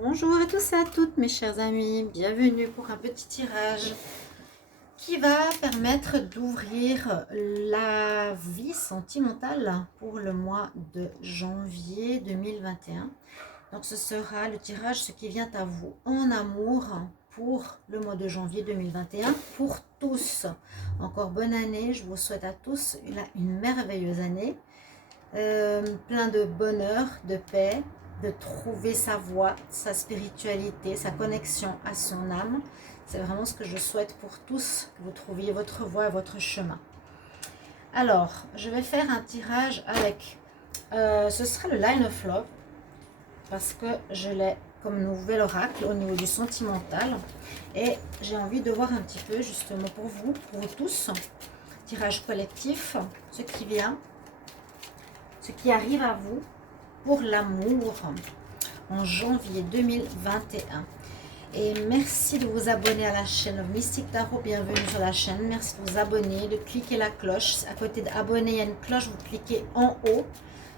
Bonjour à tous et à toutes mes chers amis, bienvenue pour un petit tirage qui va permettre d'ouvrir la vie sentimentale pour le mois de janvier 2021. Donc ce sera le tirage ce qui vient à vous en amour pour le mois de janvier 2021 pour tous. Encore bonne année, je vous souhaite à tous une merveilleuse année. Plein de bonheur, de paix, de trouver sa voie, sa spiritualité, sa connexion à son âme. C'est vraiment ce que je souhaite pour tous, que vous trouviez votre voie et votre chemin. Alors, je vais faire un tirage avec, ce sera le Line of Love, parce que je l'ai comme nouvel oracle au niveau du sentimental. Et j'ai envie de voir un petit peu justement pour vous tous, tirage collectif, ce qui vient, ce qui arrive à vous pour l'amour en janvier 2021. Et merci de vous abonner à la chaîne Mystic Tarot. Bienvenue sur la chaîne. Merci de vous abonner, de cliquer la cloche. À côté d'abonner, il y a une cloche. Vous cliquez en haut.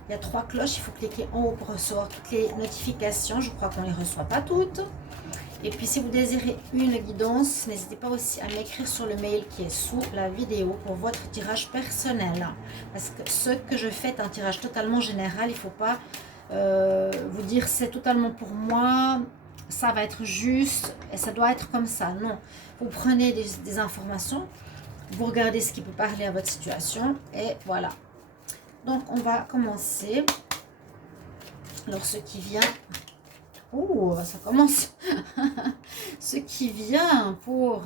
Il y a 3 cloches. Il faut cliquer en haut pour recevoir toutes les notifications. Je crois qu'on ne les reçoit pas toutes. Et puis si vous désirez une guidance, n'hésitez pas aussi à m'écrire sur le mail qui est sous la vidéo pour votre tirage personnel. Parce que ce que je fais est un tirage totalement général. Il ne faut pas vous dire c'est totalement pour moi, ça va être juste et ça doit être comme ça. Non, vous prenez des informations, vous regardez ce qui peut parler à votre situation et voilà. Donc on va commencer. Alors ce qui vient... Oh, ça commence. Ce qui vient pour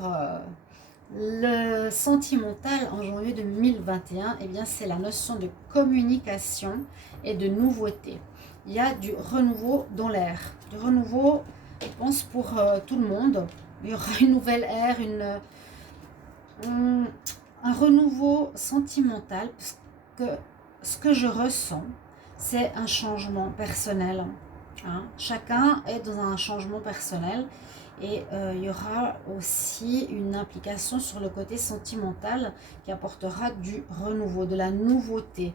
le sentimental en janvier 2021, eh bien, c'est la notion de communication et de nouveauté. Il y a du renouveau dans l'air. Du renouveau, je pense, pour tout le monde. Il y aura une nouvelle ère, un renouveau sentimental, parce que ce que je ressens, c'est un changement personnel. Hein. Chacun est dans un changement personnel et il y aura aussi une implication sur le côté sentimental qui apportera du renouveau, de la nouveauté.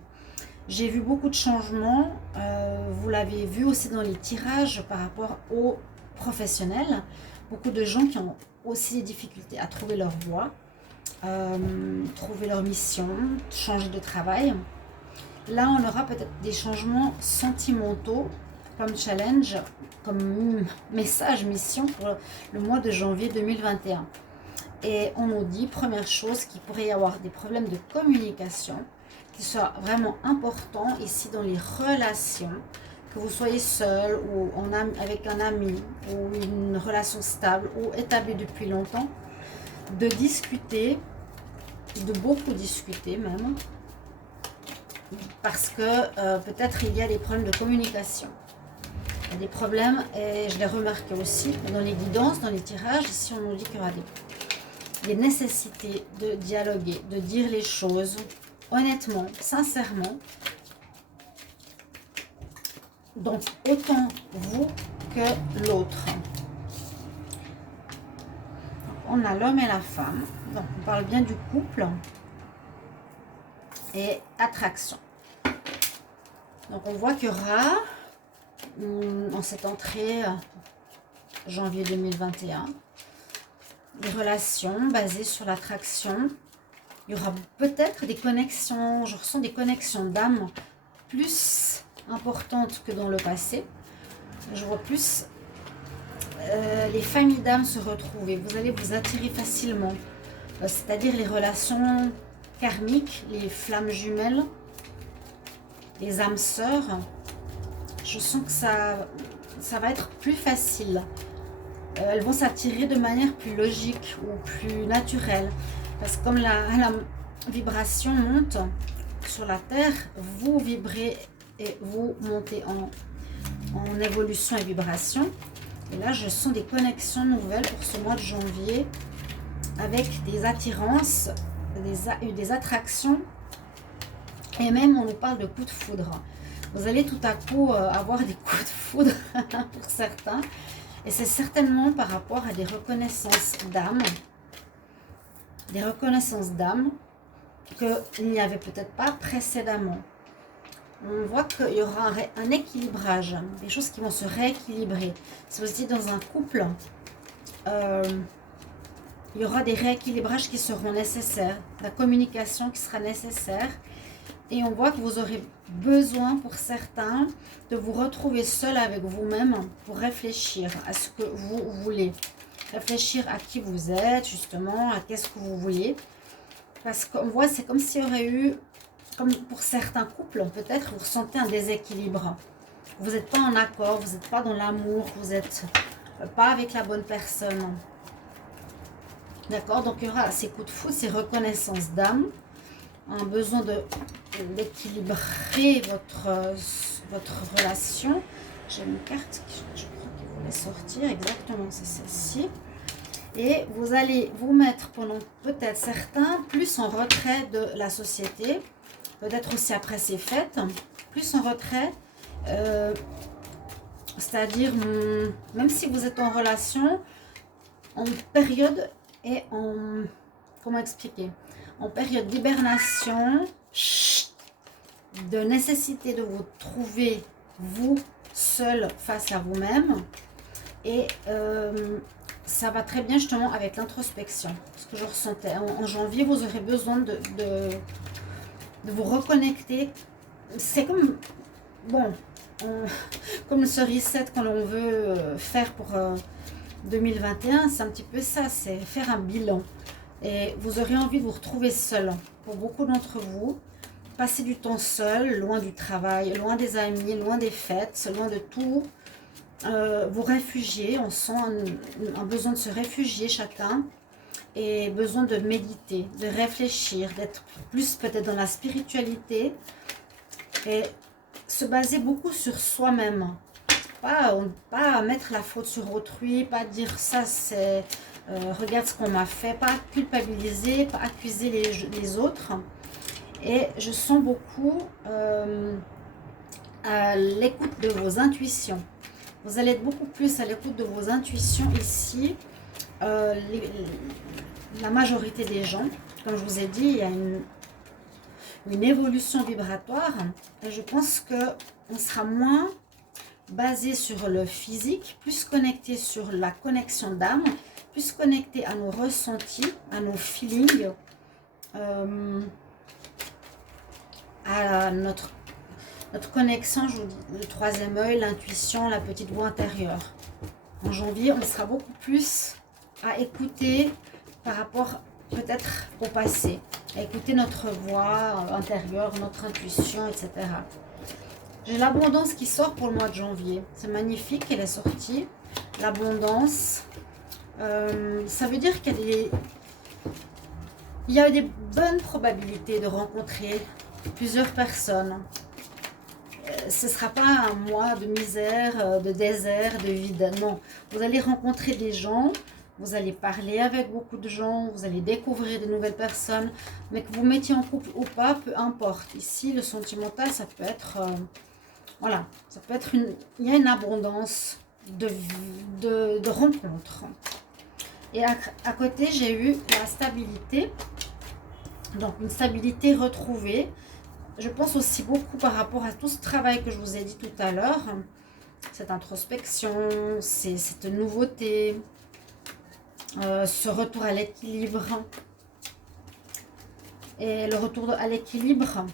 J'ai vu beaucoup de changements, vous l'avez vu aussi dans les tirages par rapport aux professionnels. Beaucoup de gens qui ont aussi des difficultés à trouver leur voie, trouver leur mission, changer de travail. Là, on aura peut-être des changements sentimentaux comme challenge, comme message, mission pour le mois de janvier 2021. Et on nous dit, première chose, qu'il pourrait y avoir des problèmes de communication qui soient vraiment importants ici dans les relations, que vous soyez seul ou avec un ami ou une relation stable ou établie depuis longtemps, de discuter, de beaucoup discuter même, parce que peut-être il y a des problèmes de communication. Il y a des problèmes, et je l'ai remarqué aussi dans les guidances, dans les tirages. Ici, on nous dit qu'il y aura des nécessités de dialoguer, de dire les choses honnêtement, sincèrement. Donc, autant vous que l'autre. On a l'homme et la femme. Donc, on parle bien du couple et attraction. Donc, on voit qu'il y aura, en cette entrée janvier 2021, des relations basées sur l'attraction. Il y aura peut-être des connexions, je ressens des connexions d'âme plus importantes que dans le passé. Je vois plus les familles d'âme se retrouver. Vous allez vous attirer facilement. C'est-à-dire les relations karmiques, les flammes jumelles, les âmes sœurs. Je sens que ça va être plus facile. Elles vont s'attirer de manière plus logique ou plus naturelle. Parce que comme la vibration monte sur la Terre, vous vibrez et vous montez en évolution et vibration. Et là, je sens des connexions nouvelles pour ce mois de janvier avec des attirances, des attractions. Et même, on nous parle de coups de foudre. Vous allez tout à coup avoir des coups de foudre pour certains. Et c'est certainement par rapport à des reconnaissances d'âme. Des reconnaissances d'âme qu'il n'y avait peut-être pas précédemment. on voit qu'il y aura un équilibrage, des choses qui vont se rééquilibrer. C'est aussi dans un couple, il y aura des rééquilibrages qui seront nécessaires, la communication qui sera nécessaire. Et on voit que vous aurez besoin, pour certains, de vous retrouver seul avec vous-même pour réfléchir à ce que vous voulez. Réfléchir à qui vous êtes, justement, à qu'est-ce que vous voulez. Parce qu'on voit, c'est comme s'il y aurait eu, comme pour certains couples, peut-être, vous ressentez un déséquilibre. Vous n'êtes pas en accord, vous n'êtes pas dans l'amour, vous n'êtes pas avec la bonne personne. D'accord? Donc, il y aura ces coups de foudre, ces reconnaissances d'âme, un besoin d'équilibrer votre relation. J'ai une carte, je crois qu'il voulait sortir, exactement, c'est celle-ci. Et vous allez vous mettre pendant peut-être certains plus en retrait de la société, peut-être aussi après ces fêtes, plus en retrait, c'est-à-dire même si vous êtes en relation, en période et en, comment expliquer, en période d'hibernation, de nécessité de vous trouver vous seul face à vous-même. Et ça va très bien justement avec l'introspection. Ce que je ressentais en janvier, vous aurez besoin de vous reconnecter. C'est comme, bon, comme ce reset qu'on l'on veut faire pour 2021, c'est un petit peu ça, c'est faire un bilan. Et vous aurez envie de vous retrouver seul. Pour beaucoup d'entre vous, passer du temps seul, loin du travail, loin des amis, loin des fêtes, loin de tout. Vous réfugier, on sent un besoin de se réfugier chacun et besoin de méditer, de réfléchir, d'être plus peut-être dans la spiritualité et se baser beaucoup sur soi-même. Pas mettre la faute sur autrui, pas dire ça c'est regarde ce qu'on m'a fait, pas culpabiliser, pas accuser les autres. Et je sens beaucoup à l'écoute de vos intuitions. Vous allez être beaucoup plus à l'écoute de vos intuitions ici. La majorité des gens, comme je vous ai dit, il y a une évolution vibratoire. Et je pense qu'on sera moins basé sur le physique, plus connecté sur la connexion d'âme, plus connecté à nos ressentis, à nos feelings, à notre connexion, je vous dis, le troisième œil, l'intuition, la petite voix intérieure. En janvier, on sera beaucoup plus à écouter par rapport peut-être au passé, à écouter notre voix intérieure, notre intuition, etc. J'ai l'abondance qui sort pour le mois de janvier. C'est magnifique, elle est sortie. L'abondance, ça veut dire qu'il y a des bonnes probabilités de rencontrer plusieurs personnes. Ce ne sera pas un mois de misère, de désert, de vide. Non, vous allez rencontrer des gens, vous allez parler avec beaucoup de gens, vous allez découvrir de nouvelles personnes, mais que vous mettiez en couple ou pas, peu importe. Ici, le sentimental, ça peut être, voilà, ça peut être il y a une abondance de rencontres. Et à côté, j'ai eu la stabilité, donc une stabilité retrouvée. Je pense aussi beaucoup par rapport à tout ce travail que je vous ai dit tout à l'heure, cette introspection, cette nouveauté, ce retour à l'équilibre. Et le retour à l'équilibre,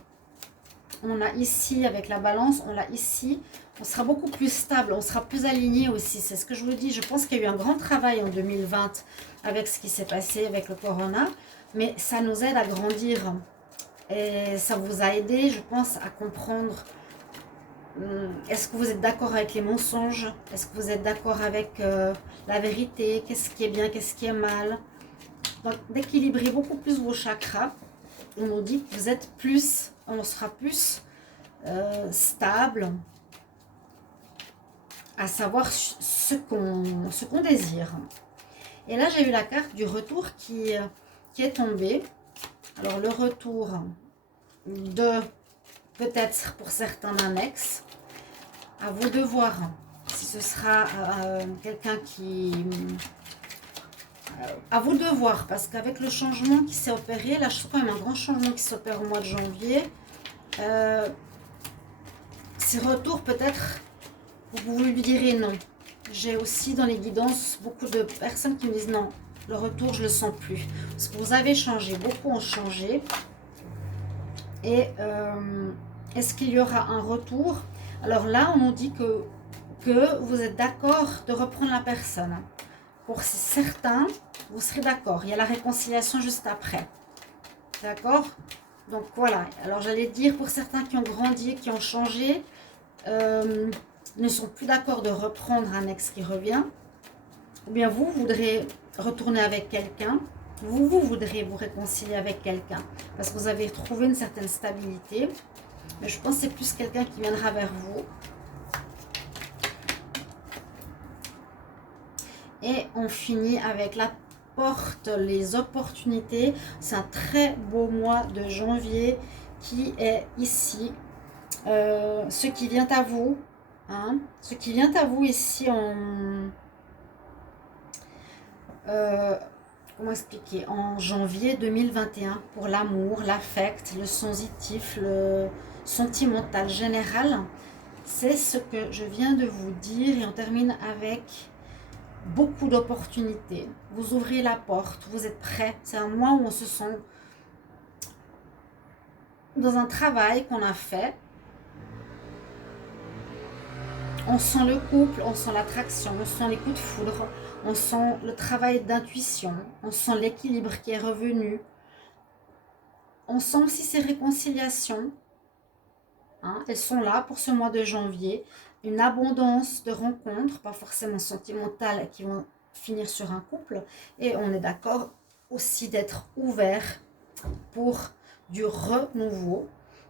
on a ici avec la balance, on l'a ici, on sera beaucoup plus stable, on sera plus aligné aussi. C'est ce que je vous dis, je pense qu'il y a eu un grand travail en 2020 avec ce qui s'est passé avec le corona, mais ça nous aide à grandir. Et ça vous a aidé, je pense, à comprendre, est-ce que vous êtes d'accord avec les mensonges? Est-ce que vous êtes d'accord avec la vérité? Qu'est-ce qui est bien, qu'est-ce qui est mal? Donc, d'équilibrer beaucoup plus vos chakras. On nous dit que vous êtes plus, on sera plus stable, à savoir ce qu'on désire. Et là, j'ai eu la carte du retour qui est tombée. Alors, le retour de, peut-être pour certains, d'un ex. À vous de voir si ce sera quelqu'un qui... à vous de voir, parce qu'avec le changement qui s'est opéré, là, je trouve quand même un grand changement qui s'opère au mois de janvier. ces retours, peut-être, vous lui direz non. J'ai aussi dans les guidances beaucoup de personnes qui me disent non, le retour, je ne le sens plus. Parce que vous avez changé, beaucoup ont changé. Et est-ce qu'il y aura un retour? Alors là, on nous dit que vous êtes d'accord de reprendre la personne. Pour certains, vous serez d'accord. Il y a la réconciliation juste après. D'accord? Donc voilà. Alors j'allais dire pour certains qui ont grandi, qui ont changé, ne sont plus d'accord de reprendre un ex qui revient. Ou bien vous voudrez retourner avec quelqu'un. Vous voudrez vous réconcilier avec quelqu'un. Parce que vous avez trouvé une certaine stabilité. Mais je pense que c'est plus quelqu'un qui viendra vers vous. Et on finit avec la porte, les opportunités. C'est un très beau mois de janvier qui est ici. Ce qui vient à vous, hein, ce qui vient à vous ici en... comment expliquer? En janvier 2021 pour l'amour, l'affect, le sensitif, le sentimental général. C'est ce que je viens de vous dire et on termine avec... beaucoup d'opportunités. Vous ouvrez la porte, vous êtes prêt. C'est un mois où on se sent dans un travail qu'on a fait. On sent le couple, on sent l'attraction, on sent les coups de foudre, on sent le travail d'intuition, on sent l'équilibre qui est revenu. On sent aussi ces réconciliations. Hein, elles sont là pour ce mois de janvier. Une abondance de rencontres, pas forcément sentimentales, qui vont finir sur un couple. Et on est d'accord aussi d'être ouvert pour du renouveau.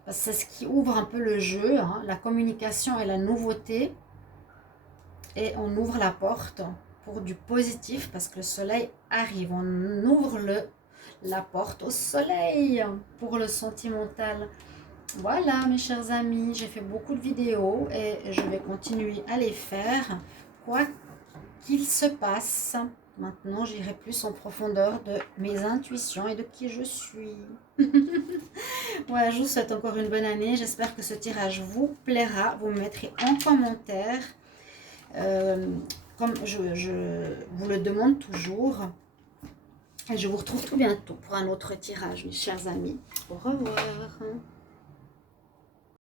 C'est ce qui ouvre un peu le jeu, hein, la communication et la nouveauté. Et on ouvre la porte pour du positif parce que le soleil arrive. On ouvre la porte au soleil pour le sentimental. Voilà mes chers amis, j'ai fait beaucoup de vidéos et je vais continuer à les faire, quoi qu'il se passe. Maintenant, j'irai plus en profondeur de mes intuitions et de qui je suis. Voilà, je vous souhaite encore une bonne année. J'espère que ce tirage vous plaira. Vous me mettrez en commentaire, comme je vous le demande toujours. Et je vous retrouve tout bientôt pour un autre tirage, mes chers amis. Au revoir.